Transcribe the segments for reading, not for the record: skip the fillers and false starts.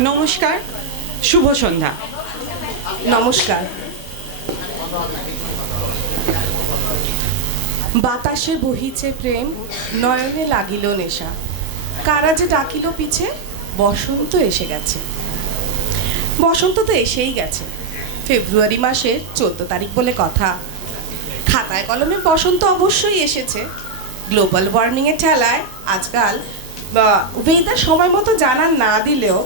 নমস্কার, শুভ সন্ধ্যা। নমস্কার। বাতাসে বহিছে প্রেম, নয়নে লাগিল নেশা, কারা যে ডাকিল পিছে, বসন্ত এসে গেছে। বসন্ত তো এসেই গেছে, ফেব্রুয়ারি মাসের 14 তারিখ বলে কথা। খাতায় কলমে বসন্ত অবশ্যই এসেছে। গ্লোবাল ওয়ার্মিংয়ের ঠেলায় আজকাল ওয়েদার সময় মতো জানা না দিলেও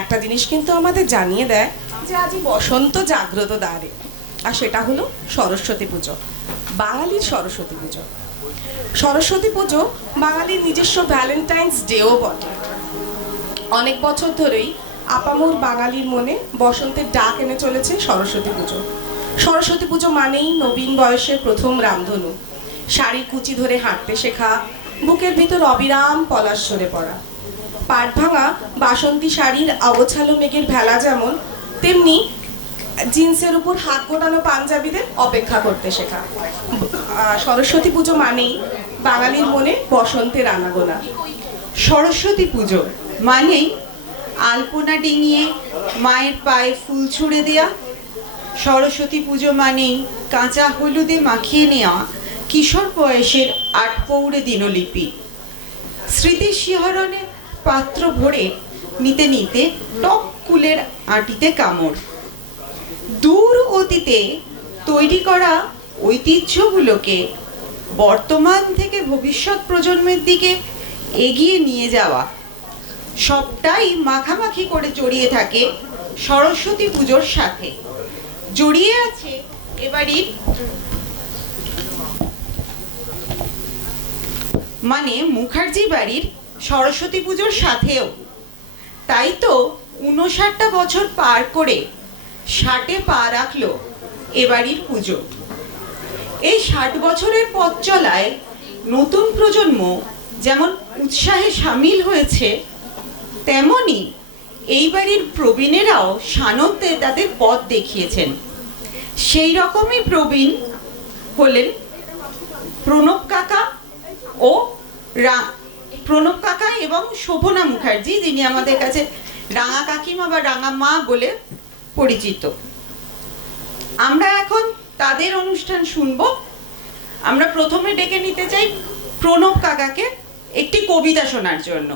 একটা জিনিস কিন্তু আমাদের জানিয়ে দেয় যে আজই বসন্ত জাগ্রত দ্বারে, আর সেটা হলো সরস্বতী পুজো, বাঙালির সরস্বতী পুজো। সরস্বতী পুজো বাঙালির নিজস্ব ভ্যালেন্টাইন্স ডেও বটে। অনেক বছর ধরেই আপামর বাঙালির মনে বসন্তের ডাক এনে চলেছে সরস্বতী পুজো। সরস্বতী পুজো মানেই নবীন বয়সের প্রথম রামধনু, শাড়ির কুচি ধরে হাঁটতে শেখা, বুকের ভিতর অবিরাম পলাশ ঝরে পড়া। পাট ভাঙা বাসন্তী শাড়ির অগোছালো মেঘের ভেলা যেমন, তেমনি জিন্সের উপর হাত গোটানো পাঞ্জাবিদের অপেক্ষা করতে শেখা। সরস্বতী পুজো মানেই বাঙালির মনে বসন্তের আনাগোনা। সরস্বতী পুজো মানেই আলপনা ডিঙিয়ে মায়ের পায়ে ফুল ছুঁড়ে দেয়া। সরস্বতী পুজো মানেই কাঁচা হলুদে মাখিয়ে নেওয়া কিশোর বয়সের 8 পৌড়ে দিনলিপি। স্মৃতির শিহরণে পাত্র ভরে নিতে নিতে টক কুলের আঁটিতে কামড়। দূর অতীতে তৈরি করা ঐতিহ্যগুলোকে বর্তমান থেকে ভবিষ্যৎ প্রজন্মের দিকে এগিয়ে নিয়ে যাওয়া, সবটাই মাখামাখি করে জড়িয়ে থাকে সরস্বতী পুজোর সাথে। জড়িয়ে আছে এবারই মানে মুখার্জি বাড়ির সরস্বতী পুজোর সাথেও। তাই তো 59টা বছর পার করে 60-এ পা রাখলো এবাড়ির পুজো। এই 60 বছরের পথ চলায় নতুন প্রজন্ম যেমন উৎসাহে সামিল হয়েছে, তেমনি এই বাড়ির প্রবীণেরাও সানন্দে তাদের পথ দেখিয়েছেন। সেই রকমই প্রবীণ হলেন প্রণব কাকা এবং শোভনা মুখার্জি, যিনি আমাদের কাছে রাঙা কাকিমা বা রাঙা মা বলে পরিচিত। আমরা এখন তাদের অনুষ্ঠান শুনব। আমরা প্রথমে ডেকে নিতে চাই প্রণব কাকাকে একটি কবিতা শোনার জন্য।